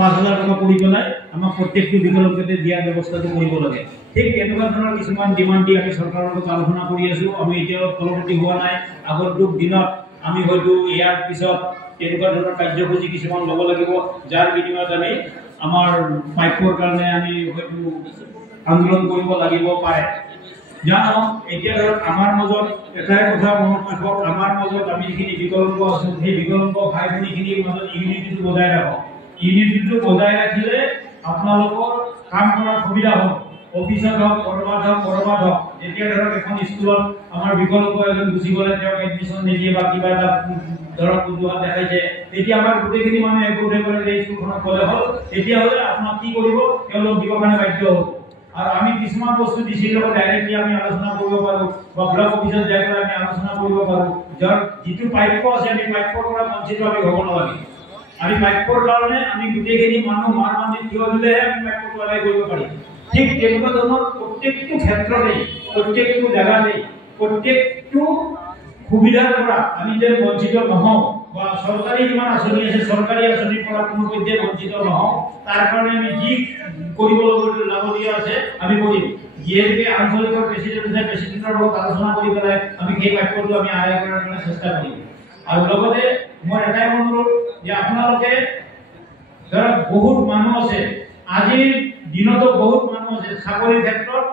5,000 টাকা কৰি পেলাই আমাক প্ৰত্যেকটো বিকল্পতে দিয়াৰ ব্যৱস্থাটো কৰিব লাগে। ঠিক এনেকুৱা ধৰণৰ কিছুমান ডিমাণ্ড দি আমি চৰকাৰৰ লগত আলোচনা কৰি আছো। আমি এতিয়াও ফলপ্ৰসূ হোৱা নাই। আগন্তুক দিনত আমি হয়তো ইয়াৰ পিছত এনেকুৱা ধৰণৰ কাৰ্যসূচী কিছুমান ল'ব লাগিব, যাৰ বিনিময়ত আমি আমাৰ পাইপৰ কাৰণে আমি হয়তো আন্দোলন কৰিব লাগিব পাৰে। জানো এতিয়া ধৰক আমাৰ মাজত এটাই কথা মনত ৰাখক, আমাৰ মাজত আমি যিখিনি বিকল্প আছো, সেই বিকল্প ভাই ভনীখিনিৰ মাজত ইউনিটিটো বজাই ৰাখক। ইউনিটিটো বজাই ৰাখিলে আপোনালোকৰ কাম কৰাৰ সুবিধা হ'ব। অফিচত হওক, কৰবাত হওক, যেতিয়া ধৰক এখন স্কুলত আমাৰ বিকল্প এজন গুচি গ'লে তেওঁক এডমিশ্যন নিদিয়ে বা কিবা এটা ধৰক উদ্যোগ দেখাইছে, তেতিয়া আমাৰ গোটেইখিনি মানুহে একগোট হৈ পেলাই স্কুলখনত গ'লে হ'ল। তেতিয়াহ'লে আপোনাক কি কৰিব, তেওঁলোক দিবৰ কাৰণে বাধ্য হ'ব। আৰু আমি কিছুমান বস্তু ডিচিৰ লগত ডাইৰেক্টলি আমি আলোচনা কৰিব পাৰোঁ বা ব্লক অফিচত যাই পেলাই আমি আলোচনা কৰিব পাৰোঁ। যাৰ যিটো প্ৰাপ্য আছে আমি প্ৰাপ্যৰ পৰা বঞ্চিত আমি হ'ব নালাগে। আমি প্ৰাপ্যৰ কাৰণে আমি গোটেইখিনি মানুহ মাৰ মানি থিয় দিলেহে আমি প্ৰাপ্যটো আদায় কৰিব পাৰিম। ঠিক তেনেকুৱা ধৰণৰ প্ৰত্যেকটো ক্ষেত্ৰতে, প্ৰত্যেকটো জেগাতে, প্ৰত্যেকটো সুবিধাৰ পৰা আমি যে বঞ্চিত নহওঁ বা চৰকাৰী যিমান আঁচনি আছে চৰকাৰী আঁচনিৰ পৰা কোনো পধ্যে বঞ্চিত নহওঁ, তাৰ কাৰণে আমি যি কৰিব লাগতীয়া আছে আমি কৰিম। যিহেতুকে আঞ্চলিকৰ প্ৰেচিডেণ্টৰ লগত আলোচনা কৰি পেলাই আমি সেই প্ৰাপ্যটো আমি আদায় কৰাৰ কাৰণে চেষ্টা কৰিম। আৰু লগতে মোৰ এটাই অনুৰোধ যে আপোনালোকে ধৰক বহুত মানুহ আছে, আজিৰ দিনতো বহুত মানুহ আছে চাকৰিৰ ক্ষেত্ৰত,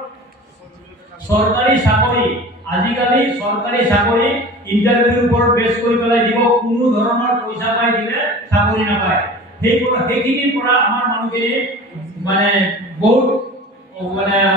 চৰকাৰী চাকৰি আজিকালি চৰকাৰী চাকৰি ইন্টাৰভিউৰ ওপৰত বেছ কৰি পেলাই দিব, কোনো ধৰণৰ পইচা পাই দিলে চাকৰি নাপায়। সেইখিনিৰ পৰা আমাৰ মানুহখিনি মানে বহুত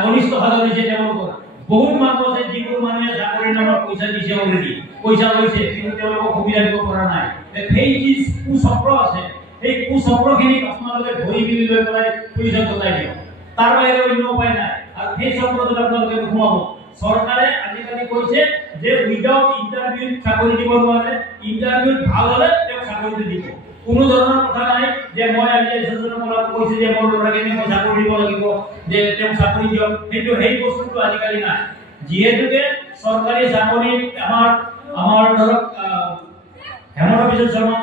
অনিষ্ট সাধন হৈছে। তেওঁলোকৰ বহুত মানুহ আছে যিবোৰ মানুহে চাকৰিৰ নামত পইচা দিছে, অলৰেডি পইচা লৈছে, কিন্তু তেওঁলোকক সুবিধা দিব পৰা নাই। সেই যি কুচক্ৰ আছে, সেই কুচক্ৰখিনিক আপোনালোকে ধৰি মিলি লৈ পেলাই পুলিচক গতাই দিয়ক। তাৰ বাহিৰে অন্য উপায় নাই। আৰু সেই চক্ৰটোত আপোনালোকে সোমাব। চৰকাৰে আজিকালি কৈছে যে উইদাউট ইন্টাৰভিউত চাকৰি দিব নোৱাৰে, ইন্টাৰভিউত ভাল হ'লে তেওঁক চাকৰিটো দিব। কোনো ধৰণৰ কথা নাই যে মই আজি এছ'চিয়েশ্যনৰ কৈছে যে মোৰ ল'ৰাখিনি মই চাকৰি দিব লাগিব, যে তেওঁক চাকৰি দিয়ক। সেই বস্তুটো আজিকালি নাই। যিহেতুকে চৰকাৰী চাকৰিত আমাৰ ধৰক হেমন্ত বিশ্ব শৰ্মা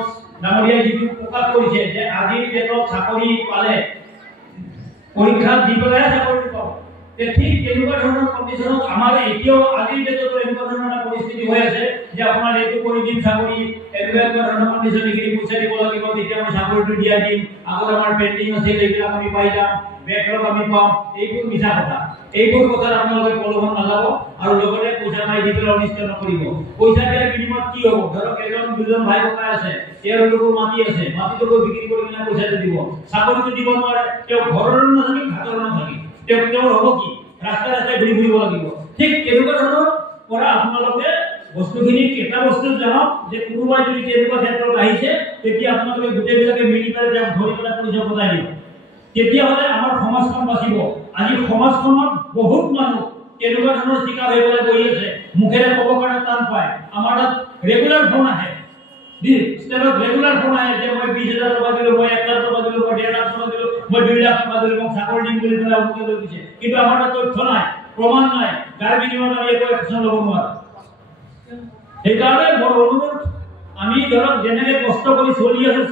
ডাঙৰীয়াই যিটো প্ৰকাশ কৰিছে যে আজিৰ ডেটত চাকৰি পালে পৰীক্ষা দি পেলাইহে চাকৰিটো পাব। ঠিক তেনেকুৱা ধৰণৰ কণ্ডিশ্যনত আমাৰ এতিয়াও আজিৰ ডেটতো এনেকুৱা ধৰণৰ পৰিস্থিতি হৈ আছে যে আপোনাৰ এইটো কৰি দিম চাকৰি, এনেকুৱা ধৰণৰ কণ্ডিশ্যন, এইখিনি পইচা দিব লাগিব, তেতিয়া মই চাকৰিটো দিয়াই দিম, আগত আমাৰ পেণ্ডিং আছে এইবিলাক আমি পাই যাম, বেকলগ আমি পাম। এইবোৰ মিছা কথা। এইবোৰ কথাত আপোনালোকে প্ৰলোভন নাযাব আৰু লগতে পইচা মাৰি দি পেলাই অনিষ্ট নকৰিব। পইচা দিয়াৰ বিনিময়ত কি হ'ব? ধৰক এজন দুজন ভাই ককাই আছে, তেওঁলোকৰ মাটি আছে, মাটিটোকো বিক্ৰী কৰি কিনে পইচাটো দিব, চাকৰিটো দিব নোৱাৰে, তেওঁ ঘৰৰ নাথাকি ঘাটৰ নাথাকি তেওঁৰ হ'ব কি? ৰাস্তা ৰাস্তাই ঘূৰি ফুৰিব লাগিব। ঠিক এনেকুৱা ধৰণৰ পৰা আপোনালোকে বস্তুখিনি এটা বস্তু জানক যে কোনোবাই যদি তেনেকুৱা ক্ষেত্ৰত আহিছে, তেতিয়া আপোনালোকে গোটেইবিলাকে মিলি পেলাই তেওঁক ধৰি পেলাই পুলিচক গতাই দিব। তেতিয়াহ'লে আমাৰ সমাজখন বাচিব। আজি সমাজখনত বহুত মানুহ এনেকুৱা ধৰণৰ চিকাৰ হৈ পেলাই বহি আছে, মুখেৰে ক'ব কাৰণে টান পায়। আমাৰ তাত ৰেগুলাৰ ফোন আহে, ষ্টেটত ৰেগুলাৰ ফোন আহে যে মই 20,000 টকা দিলোঁ, মই 1 লাখ টকা দিলোঁ, মই 1.5 লাখ টকা দিলোঁ, মই 2 লাখ টকা দিলোঁ, মোক চাকৰি দিম বুলি পেলাই অমুকে লৈ দিছে। কিন্তু আমাৰ তাত তথ্য নাই, প্ৰমাণ নাই, যাৰ বিনিময়ত আমি একো একশ্যন ল'ব নোৱাৰোঁ। সেইকাৰণে মোৰ অনুৰোধ, আমি ধৰক যেনেকে কষ্ট কৰি চলি আছো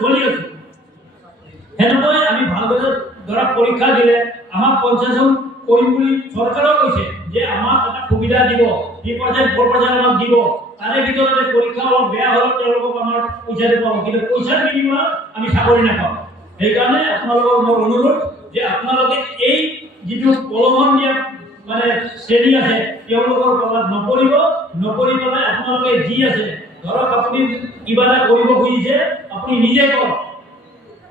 সেনেকৈ আমি ভালদৰে ধৰক পৰীক্ষা দিলে আমাক কনচেছন কৰিম বুলি চৰকাৰেও কৈছে যে আমাক এটা সুবিধা দিব, 3% 4% আমাক দিব। তাৰে ভিতৰতে পৰীক্ষা অলপ বেয়া হ'লেও তেওঁলোকক আমাৰ পইচাটো পাব, কিন্তু পইচাৰ বিনিময়ত আমি চাকৰি নাপাওঁ। সেইকাৰণে আপোনালোকৰ মোৰ অনুৰোধ যে আপোনালোকে এই যিটো প্ৰলোভন দিয়া মানে শ্ৰেণী আছে, তেওঁলোকৰ তলত নপৰি পেলাই আপোনালোকে যি আছে, ধৰক আপুনি কিবা এটা কৰিব খুজিছে, আপুনি নিজে কৰক,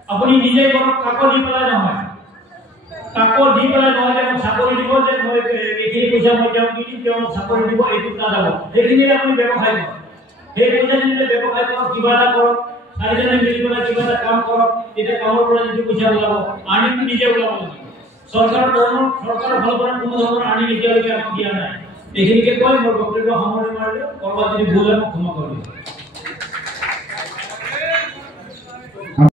কাকো দি পেলাই নহয়, যে মোক চাকৰি দিব, যে মই এইখিনি পইচা মই তেওঁক দি দিম, তেওঁ চাকৰি দিব, এইটোত নাযাব। সেইখিনিৰে আপুনি ব্যৱসায় কৰক, সেই পইচা দিলে ব্যৱসায় কৰক, কিবা এটা কৰক, চাৰিজনে মিলি পেলাই কিবা এটা কাম কৰক, তেতিয়া কামৰ পৰা যিটো পইচা ওলাব, আৰ্নিংটো নিজে ওলাব লাগিব। চৰকাৰৰ ফালৰ পৰা কোনো ধৰণৰ আৰ্নিং এতিয়ালৈকে আমাক দিয়া নাই। এইখিনিকে কৈ মোৰ বক্তব্য সামৰণি মাৰিলোঁ। কৰবাত যদি ভুল হয় মোক ক্ষমা কৰিব।